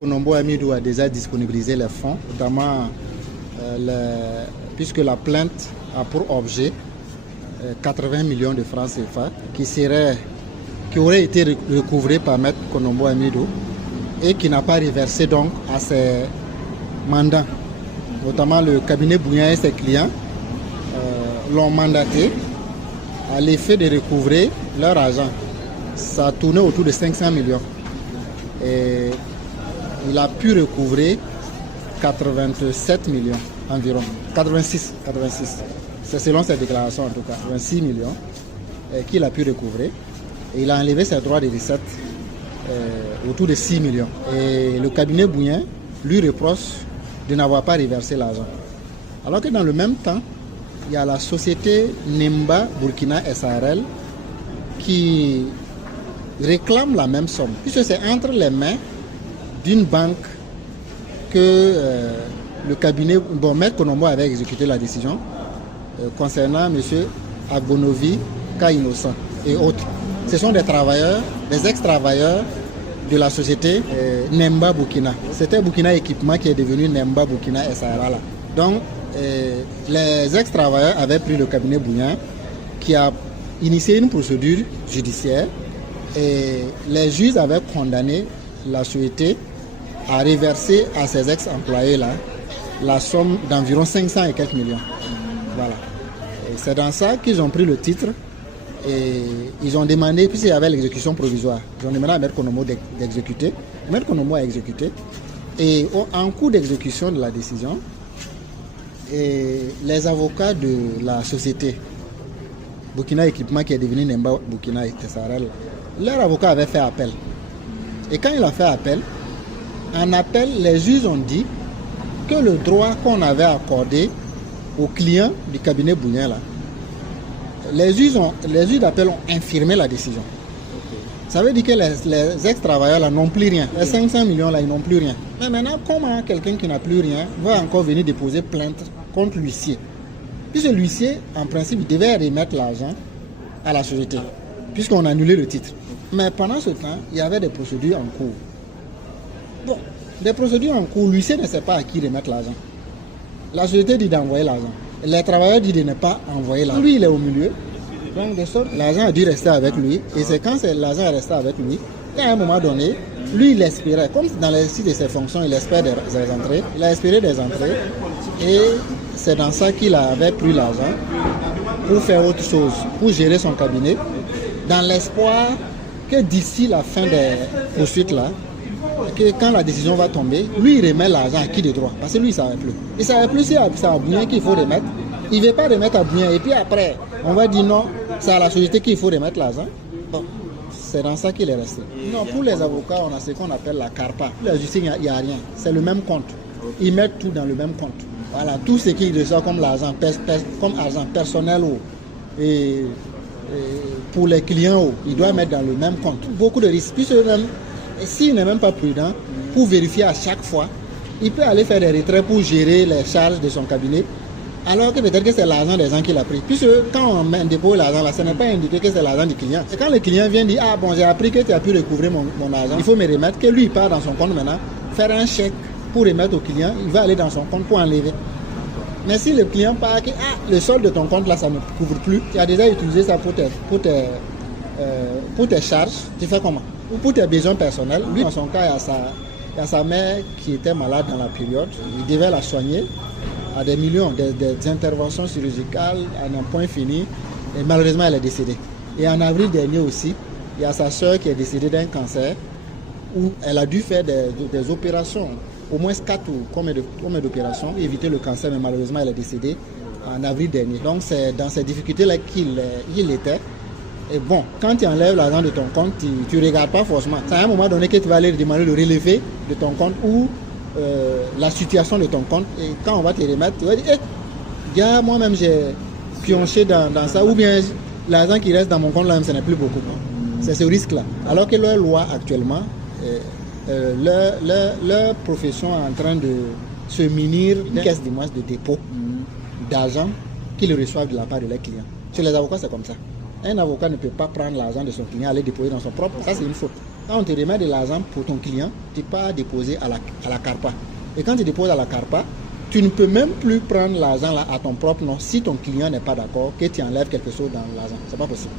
Konombo Hamidou a déjà disponibilisé les fonds, notamment puisque la plainte a pour objet 80 millions de francs CFA qui auraient été recouvrés par Maître Konombo Hamidou et qui n'a pas reversé donc à ses mandants. Notamment le cabinet Bouyan et ses clients l'ont mandaté à l'effet de recouvrer leur argent. Ça a tourné autour de 500 millions. Et il a pu recouvrer 87 millions environ. 86. C'est selon ses déclarations en tout cas. 86 millions qu'il a pu recouvrer. Et il a enlevé ses droits de recettes autour de 6 millions. Et le cabinet Bouyan lui reproche de n'avoir pas reversé l'argent. Alors que dans le même temps, il y a la société Nemba Burkina SARL qui réclame la même somme. Puisque c'est entre les mains d'une banque que le cabinet, Maître Konombo avait exécuté la décision concernant M. Agbonovi, Ka Innocent et autres. Ce sont des travailleurs, des ex-travailleurs de la société Nemba Burkina. C'était Burkina Équipement qui est devenu Nemba Burkina SARL. Donc, les ex-travailleurs avaient pris le cabinet Bouyan qui a initié une procédure judiciaire et les juges avaient condamné la société à reverser à ces ex-employés-là la somme d'environ 500 et quelques millions. Voilà. Et c'est dans ça qu'ils ont pris le titre et ils ont demandé, puisqu'il y avait l'exécution provisoire, ils ont demandé à Maître Konombo d'exécuter. Maître Konombo a exécuté et en cours d'exécution de la décision, et les avocats de la société Burkina Équipement qui est devenu Nemba Burkina SARL, leur avocat avait fait appel. Et quand il a fait appel, en appel, les juges ont dit que le droit qu'on avait accordé aux clients du cabinet Bouyan, là, les juges d'appel ont infirmé la décision. Ça veut dire que les ex-travailleurs là n'ont plus rien. Les 500 millions là, ils n'ont plus rien. Mais maintenant, comment quelqu'un qui n'a plus rien va encore venir déposer plainte contre l'huissier? Puisque l'huissier, en principe, il devait remettre l'argent à la société, puisqu'on a annulé le titre. Mais pendant ce temps, il y avait des procédures en cours. Bon, des procédures en cours, l'huissier ne sait pas à qui remettre l'argent. La société dit d'envoyer l'argent. Les travailleurs disent de ne pas envoyer l'argent. Lui, il est au milieu. Donc, de sorte, l'argent a dû rester avec lui. Et c'est quand l'argent est resté avec lui qu'à un moment donné, lui, il espérait, comme dans le site de ses fonctions, il espère des entrées. Il a espéré des entrées. Et c'est dans ça qu'il avait pris l'argent pour faire autre chose, pour gérer son cabinet, dans l'espoir que d'ici la fin des poursuites là, que quand la décision va tomber, lui il remet l'argent à qui de droit? Parce que lui il ne savait plus. Il ne savait plus si c'est à Bouyan qu'il faut remettre. Il ne veut pas remettre à Bouyan. Et puis après, on va dire non, c'est à la société qu'il faut remettre l'argent. Bon, c'est dans ça qu'il est resté. Non, pour les avocats, on a ce qu'on appelle la CARPA. Pour la justice, il n'y a rien. C'est le même compte. Ils mettent tout dans le même compte. Voilà, tout ce qu'ils reçoivent comme l'argent, comme argent personnel et pour les clients, ils doivent mettre dans le même compte. Beaucoup de risques. Puisque s'il n'est même pas prudent, pour vérifier à chaque fois, il peut aller faire des retraits pour gérer les charges de son cabinet, alors que peut-être que c'est l'argent des gens qu'il a pris. Puisque quand on dépose l'argent là, ce n'est pas indiqué que c'est l'argent du client. Et quand le client vient dire, ah bon, j'ai appris que tu as pu recouvrer mon argent, il faut me remettre, que lui il part dans son compte maintenant, faire un chèque pour remettre au client, il va aller dans son compte pour enlever. Mais si le client part que le solde de ton compte là, ça ne couvre plus, tu as déjà utilisé ça pour tes charges, tu fais comment? Ou pour tes besoins personnels. Lui, dans son cas, il y a sa mère qui était malade dans la période, il devait la soigner à des millions, des interventions chirurgicales à un point fini, et malheureusement elle est décédée. Et en avril dernier aussi, il y a sa soeur qui est décédée d'un cancer, où elle a dû faire des opérations, au moins 4 ou combien d'opérations, éviter le cancer, mais malheureusement elle est décédée en avril dernier. Donc c'est dans ces difficultés-là qu'il était. Et bon, quand tu enlèves l'argent de ton compte, tu ne regardes pas forcément. C'est à un moment donné que tu vas aller demander le relevé de ton compte ou la situation de ton compte. Et quand on va te remettre, tu vas dire, gars, moi-même j'ai pioché dans ça, ou bien l'argent qui reste dans mon compte là, ce n'est plus beaucoup. C'est ce risque-là. Alors que leur loi actuellement, leur profession est en train de se munir d'une caisse de mois de dépôt d'argent qu'ils reçoivent de la part de leurs clients. Chez les avocats, c'est comme ça. Un avocat ne peut pas prendre l'argent de son client et aller déposer dans son propre. Ça, c'est une faute. Quand on te remet de l'argent pour ton client, tu peux déposer à la CARPA. Et quand tu déposes à la CARPA, tu ne peux même plus prendre l'argent là à ton propre nom si ton client n'est pas d'accord que tu enlèves quelque chose dans l'argent. Ce n'est pas possible.